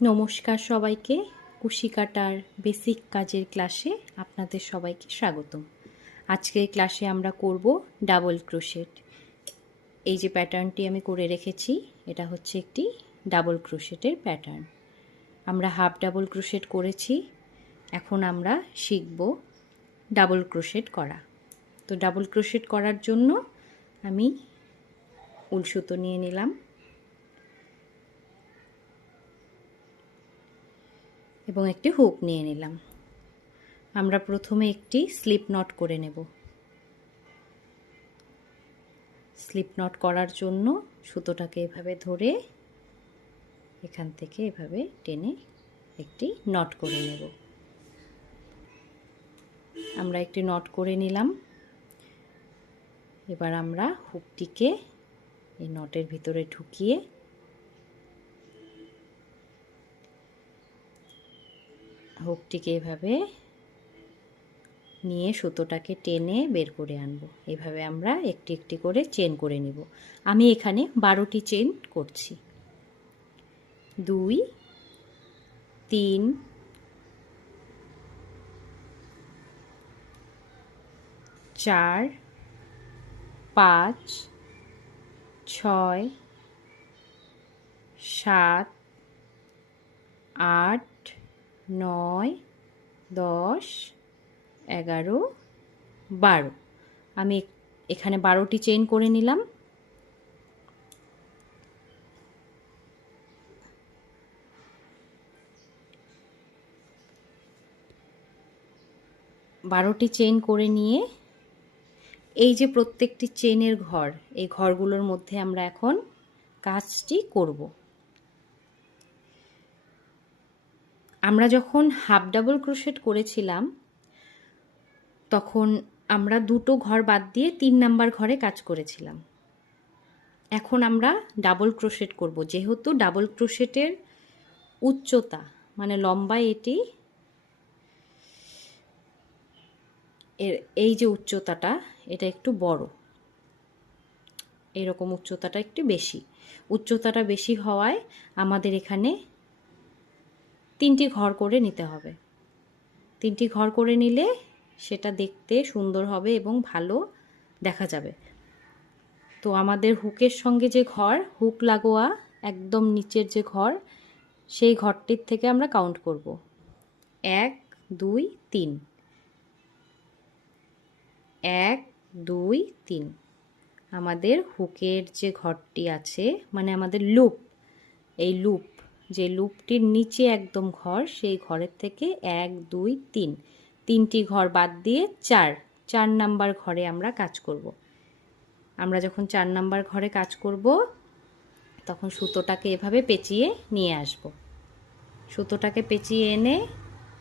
নমস্কার সবাইকে, কুশি কাটার বেসিক কাজের ক্লাসে আপনাদের সবাইকে স্বাগতম। আজকের ক্লাসে আমরা করব ডাবল ক্রোশেট। এই যে প্যাটার্নটি আমি করে রেখেছি, এটা হচ্ছে একটি ডাবল ক্রোশেটের প্যাটার্ন। আমরা হাফ ডাবল ক্রোশেট করেছি, এখন আমরা শিখব ডাবল ক্রোশেট করা। তো ডাবল ক্রোশেট করার জন্য আমি উল সুতো নিয়ে নিলাম এবং একটি হুক নিয়ে নিলাম। আমরা প্রথমে একটি স্লিপ নট করে নেব। স্লিপ নট করার জন্য সুতোটাকে এভাবে ধরে এখান থেকে এভাবে টেনে একটি নট করে নেব। আমরা একটি নট করে নিলাম। এবার আমরা হুকটিকে এই নটের ভিতরে ঢুকিয়ে হুকটিকে এভাবে নিয়ে সুতোটাকে টেনে বের করে আনব। এভাবে আমরা একটি একটি করে চেন করে নিব। আমি এখানে 12টি চেন করছি। 2 3 4 5 6 7 8 9 10 11 12। আমি এখানে 12টি চেইন করে নিলাম। বারোটি চেইন করে নিয়ে এই যে প্রত্যেকটি চেইনের ঘর, এই ঘরগুলোর মধ্যে আমরা এখন কাজটি করব। আমরা যখন হাফ ডাবল ক্রোশেট করেছিলাম তখন আমরা দুটো ঘর বাদ দিয়ে 3 নাম্বার ঘরে কাজ করেছিলাম। এখন আমরা ডাবল ক্রোশেট করব। যেহেতু ডাবল ক্রোশেটের উচ্চতা মানে লম্বা এটি, এই যে উচ্চতাটা এটা একটু বড়, এরকম উচ্চতাটা একটু বেশি। উচ্চতাটা বেশি হওয়ায় আমাদের এখানে 3টি ঘর করে নিতে হবে। 3টি ঘর করে নিলে সেটা দেখতে সুন্দর হবে এবং ভালো দেখা যাবে। তো আমাদের হুকের সঙ্গে যে ঘর, হুক লাগোয়া একদম নিচের যে ঘর, সেই ঘরটির থেকে আমরা কাউন্ট করব। 1 2 3, 1 2 3। আমাদের হুকের যে ঘরটি আছে মানে আমাদের লুপ, এই লুপ যে লুপটির নিচে একদম ঘর, সেই ঘরের থেকে 1 2 3, 3টি ঘর বাদ দিয়ে 4 নাম্বার ঘরে আমরা কাজ করব। আমরা যখন 4 নাম্বার ঘরে কাজ করব তখন সুতোটাকে এভাবে পেঁচিয়ে নিয়ে আসব। সুতোটাকে পেঁচিয়ে এনে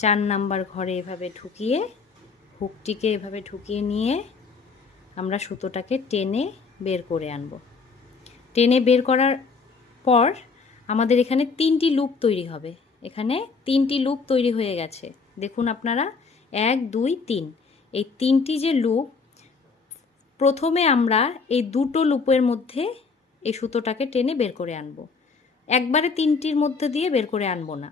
4 নাম্বার ঘরে এভাবে ঢুকিয়ে হুকটিকে এভাবে ঢুকিয়ে নিয়ে আমরা সুতোটাকে টেনে বের করে আনব। টেনে বের করার পর আমাদের এখানে 3টি লুপ তৈরি হবে। এখানে 3টি লুপ তৈরি হয়ে গেছে, দেখুন আপনারা, 1 2 3। এই 3টি যে লুপ, প্রথমে আমরা এই দুটো লুপের মধ্যে এই সুতোটাকে টেনে বের করে আনব। একবারে 3টির মধ্যে দিয়ে বের করে আনব না।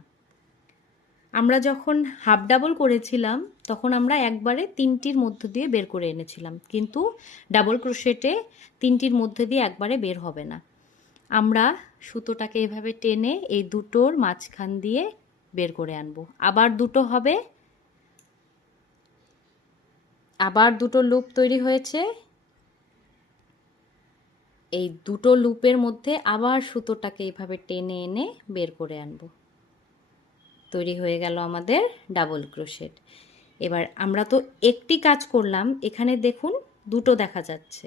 আমরা যখন হাফ ডাবল করেছিলাম তখন আমরা একবারে 3টির মধ্যে দিয়ে বের করে এনেছিলাম, কিন্তু ডাবল ক্রোশেটে 3টির মধ্যে দিয়ে একবারে বের হবে না। আমরা সুতোটাকে এভাবে টেনে এই দুটোর মাঝখান দিয়ে বের করে আনব। আবার দুটো হবে, আবার দুটো লুপ তৈরি হয়েছে। এই দুটো লুপের মধ্যে আবার সুতোটাকে এইভাবে টেনে এনে বের করে আনব। তৈরি হয়ে গেল আমাদের ডাবল ক্রোশেট। এবার আমরা তো একটি কাজ করলাম, এখানে দেখুন দুটো দেখা যাচ্ছে।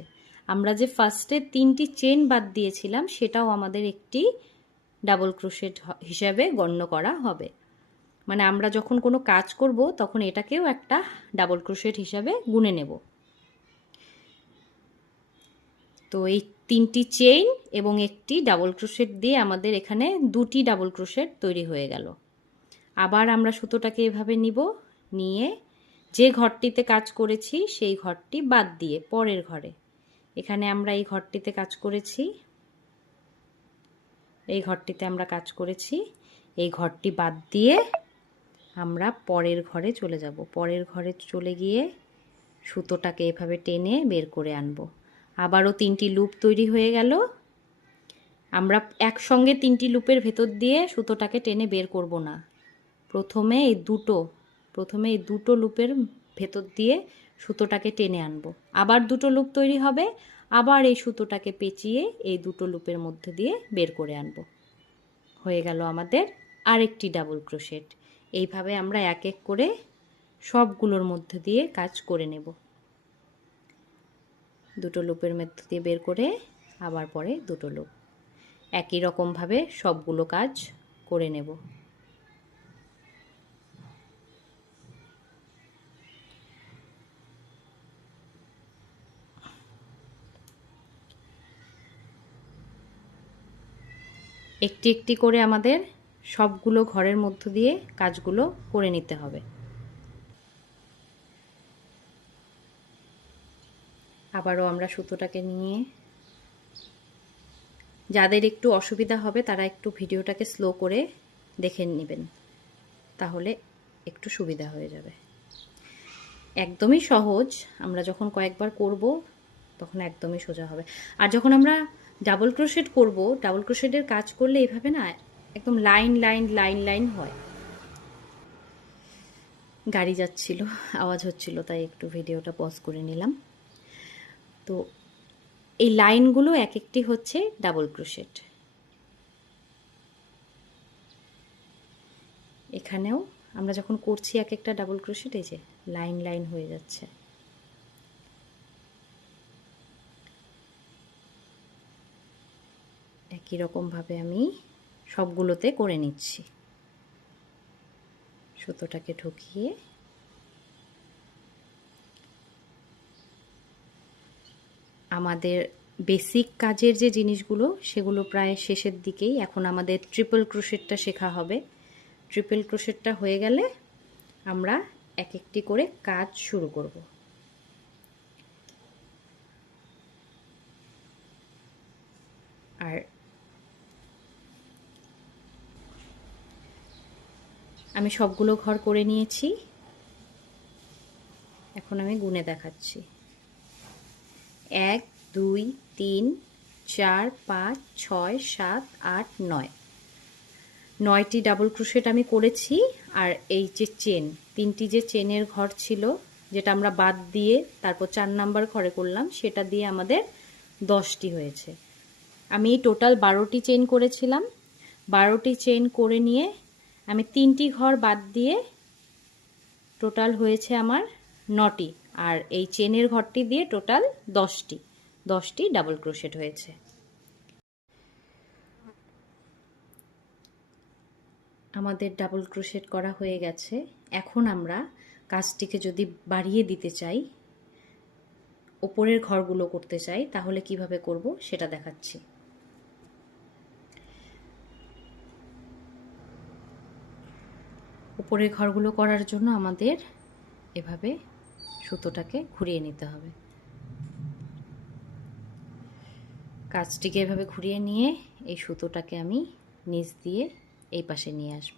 আমরা যে ফার্স্টে 3টি চেন বাদ দিয়েছিলাম সেটাও আমাদের একটি ডাবল ক্রোশেট হিসাবে গণ্য করা হবে। মানে আমরা যখন কোনো কাজ করব তখন এটাকেও একটা ডাবল ক্রোশেট হিসাবে গুনে নেব। তো এই 3টি চেইন এবং একটি ডাবল ক্রোশেট দিয়ে আমাদের এখানে 2টি ডাবল ক্রোশেট তৈরি হয়ে গেল। আবার আমরা সুতোটাকে এভাবে নিব, নিয়ে যে ঘরটিতে কাজ করেছি সেই ঘরটি বাদ দিয়ে পরের ঘরে, এখানে আমরা এই ঘরটিতে কাজ করেছি, এই ঘরটিতে আমরা কাজ করেছি, এই ঘরটি বাদ দিয়ে আমরা পরের ঘরে চলে যাব। পরের ঘরে চলে গিয়ে সুতোটাকে এভাবে টেনে বের করে আনব। আবারও 3টি লুপ তৈরি হয়ে গেল। আমরা একসঙ্গে 3টি লুপের ভেতর দিয়ে সুতোটাকে টেনে বের করব না। প্রথমে এই দুটো লুপের ভেতর দিয়ে সুতোটাকে টেনে আনব। আবার 2টো লুপ তৈরি হবে, আবার এই সুতোটাকে পেঁচিয়ে এই 2টো লুপের মধ্যে দিয়ে বের করে আনব। হয়ে গেল আমাদের আরেকটি ডাবল ক্রোশেট। এইভাবে আমরা এক এক করে সবগুলোর মধ্যে দিয়ে কাজ করে নেব। 2টো লুপের মধ্যে দিয়ে বের করে আবার পরে 2টো লুপ, একই রকমভাবে সবগুলো কাজ করে নেব। একটি একটি করে আমাদের সবগুলো ঘরের মধ্য দিয়ে কাজগুলো করে নিতে হবে। আবারও আমরা সুতোটাকে নিয়ে, যাদের একটু অসুবিধা হবে তারা একটু ভিডিওটাকে স্লো করে দেখে নেবেন, তাহলে একটু সুবিধা হয়ে যাবে। একদমই সহজ, আমরা যখন কয়েকবার করব তখন একদমই সোজা হবে। আর যখন আমরা ডাবল ক্রোশেট করব, ডাবল ক্রোশেটের কাজ করলে এইভাবে না একদম লাইন লাইন লাইন লাইন হয়। গাড়ি যাচ্ছিল, আওয়াজ হচ্ছিল, তাই একটু ভিডিওটা পজ করে নিলাম। তো এই লাইনগুলো এক একটি হচ্ছে ডাবল ক্রোশেট। এখানেও আমরা যখন করছি এক একটা ডাবল ক্রোশেট, এই যে লাইন লাইন হয়ে যাচ্ছে। একই রকমভাবে আমি সবগুলোতে করে নিচ্ছি। সুতোটাকে ঢুকিয়ে আমাদের বেসিক কাজের যে জিনিসগুলো সেগুলো প্রায় শেষের দিকেই। এখন আমাদের ট্রিপল ক্রোশেটটা শেখা হবে। ট্রিপল ক্রোশেটটা হয়ে গেলে আমরা এক একটি করে কাজ শুরু করব। আর আমি সবগুলো ঘর করে নিয়েছি, এখন আমি গুনে দেখাচ্ছি। 1 2 3 4 5 6 7 8 9, 9টি ডাবল ক্রোশেট আমি করেছি। আর এই যে চেন, 3টি যে চেনের ঘর ছিল যেটা আমরা বাদ দিয়ে তারপর 4 নাম্বার ঘরে করলাম, সেটা দিয়ে আমাদের 10টি হয়েছে। আমি টোটাল 12টি চেন করেছিলাম। 12টি চেন করে নিয়ে আমি 3টি ঘর বাদ দিয়ে টোটাল হয়েছে আমার 9টি, আর এই চেনের ঘরটি দিয়ে টোটাল 10টি ডাবল ক্রোশেট হয়েছে। আমাদের ডাবল ক্রোশেট করা হয়ে গেছে। এখন আমরা কাজটিকে যদি বাড়িয়ে দিতে চাই, ওপরের ঘরগুলো করতে চাই, তাহলে কিভাবে করব সেটা দেখাচ্ছি। উপরের ঘরগুলো করার জন্য আমাদের এভাবে সুতোটাকে ঘুরিয়ে নিতে হবে। কাজটিকে এভাবে ঘুরিয়ে নিয়ে এই সুতোটাকে আমি নিচ দিয়ে এই পাশে নিয়ে আসব।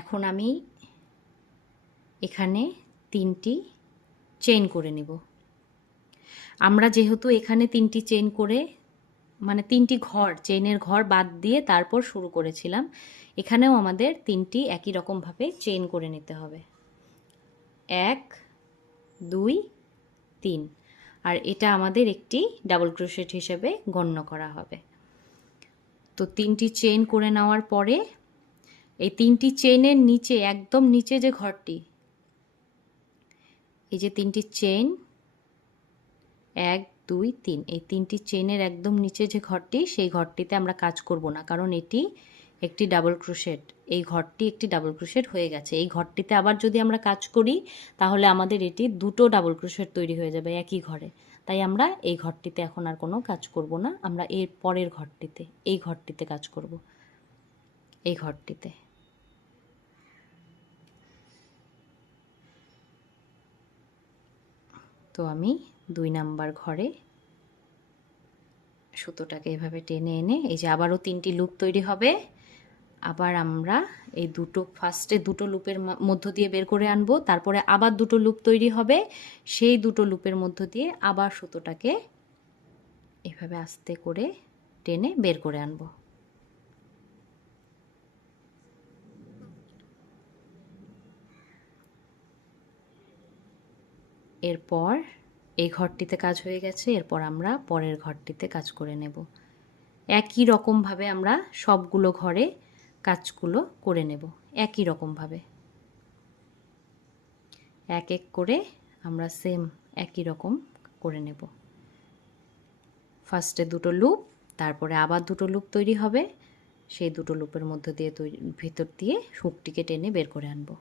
এখন আমি এখানে 3টি চেইন করে নেব। আমরা যেহেতু এখানে 3টি চেইন করে, মানে 3টি ঘর, চেইনের ঘর বাদ দিয়ে তারপর শুরু করেছিলাম, এখানেও আমাদের 3টি একই রকমভাবে চেইন করে নিতে হবে। 1 2 3, আর এটা আমাদের একটি ডাবল ক্রোশেট হিসেবে গণ্য করা হবে। তো 3টি চেইন করে নেওয়ার পরে এই 3টি চেইনের নিচে, একদম নিচে যে ঘরটি, এই যে 3টি চেইন 1 2 3, এই 3টি চেইনের একদম নিচে যে ঘরটি, সেই ঘরটিতে আমরা কাজ করব না, কারণ এটি একটি ডাবল ক্রোশেট। এই ঘরটি একটি ডাবল ক্রোশেট হয়ে গেছে। এই ঘরটিতে আবার যদি আমরা কাজ করি তাহলে আমাদের এটি 2টো ডাবল ক্রোশেট তৈরি হয়ে যাবে একই ঘরে। তাই আমরা এই ঘরটিতে এখন আর কোনো কাজ করব না, আমরা এর পরের ঘরটিতে, এই ঘরটিতে কাজ করব। এই ঘরটিতে তো আমি 2 নাম্বার ঘরে সুতোটাকে এভাবে টেনে এনে এই যে আবারও 3টি লুপ তৈরি হবে। আবার আমরা এই দুটো ফার্স্টে দুটো লুপের মধ্য দিয়ে বের করে আনবো, তারপরে আবার দুটো লুপ তৈরি হবে, সেই দুটো লুপের মধ্য দিয়ে আবার সুতোটাকে এভাবে আস্তে করে টেনে বের করে আনবো। এরপর এই ঘরটিতে কাজ হয়ে গেছে, এরপর আমরা পরের ঘরটিতে কাজ করে নেব। একই রকমভাবে আমরা সবগুলো ঘরে কাজগুলো করে নেব, একই রকমভাবে এক এক করে আমরা সেম একই রকম করে নেব। ফার্স্টে দুটো লুপ, তারপরে আবার দুটো লুপ তৈরি হবে, সেই দুটো লুপের মধ্য দিয়ে ভিতর দিয়ে হুকটিকে টেনে বের করে আনবো।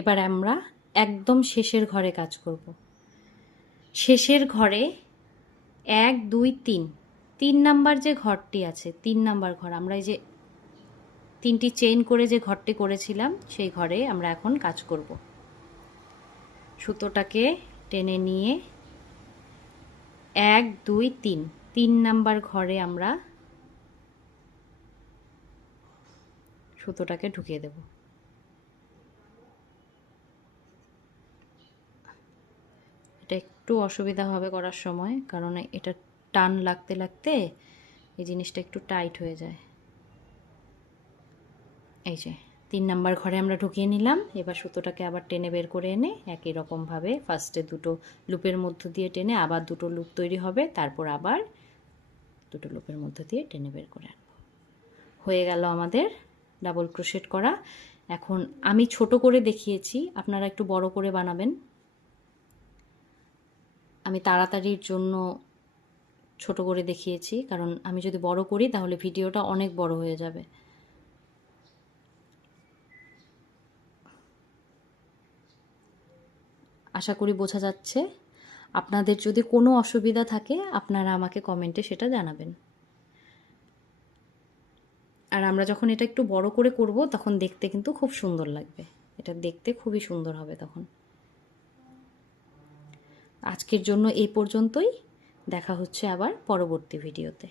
এবার আমরা একদম শেষের ঘরে কাজ করব। শেষের ঘরে 1 2 3 3 নাম্বার যে ঘরটি আছে, 3 নাম্বার ঘর, আমরা এই যে 3টি চেইন করে যে ঘরটি করেছিলাম সেই ঘরে আমরা এখন কাজ করব। সুতোটাকে টেনে নিয়ে 1 2 3 3 নাম্বার ঘরে আমরা সুতোটাকে ঢুকিয়ে দেব। এটা একটু অসুবিধা হবে করার সময়, কারণ এটা টান লাগতে লাগতে এই জিনিসটা একটু টাইট হয়ে যায়। এই যে 3 নাম্বার ঘরে আমরা ঢুকিয়ে নিলাম। এবার সুতোটাকে আবার টেনে বের করে এনে একই রকমভাবে ফার্স্টে দুটো লুপের মধ্য দিয়ে টেনে আবার দুটো লুপ তৈরি হবে, তারপর আবার দুটো লুপের মধ্য দিয়ে টেনে বের করে আনব। হয়ে গেল আমাদের ডাবল ক্রোশেট করা। এখন আমি ছোট করে দেখিয়েছি, আপনারা একটু বড় করে বানাবেন। আমি তাড়াতাড়ির জন্য ছোট করে দেখিয়েছি, কারণ আমি যদি বড় করি তাহলে ভিডিওটা অনেক বড় হয়ে যাবে। আশা করি বোঝা যাচ্ছে। আপনাদের যদি কোনো অসুবিধা থাকে আপনারা আমাকে কমেন্টে সেটা জানাবেন। আর আমরা যখন এটা একটু বড় করে করব তখন দেখতে কিন্তু খুব সুন্দর লাগবে, এটা দেখতে খুবই সুন্দর হবে তখন। আজকের জন্য এই পর্যন্তই, দেখা হচ্ছে আবার পরবর্তী ভিডিওতে।